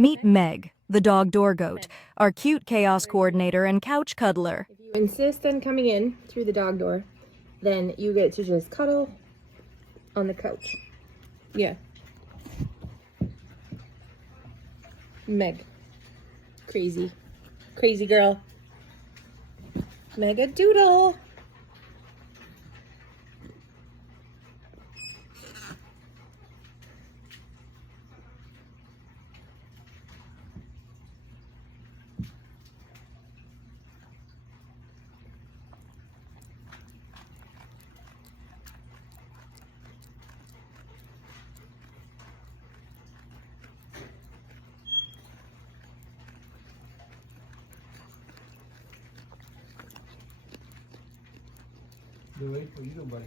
Meet Meg, the dog door goat, our cute chaos coordinator and couch cuddler. If you insist on coming in through the dog door, then you get to just cuddle on the couch. Yeah. Meg. Crazy. Crazy girl. Mega doodle. Louis, what are you doing, buddy?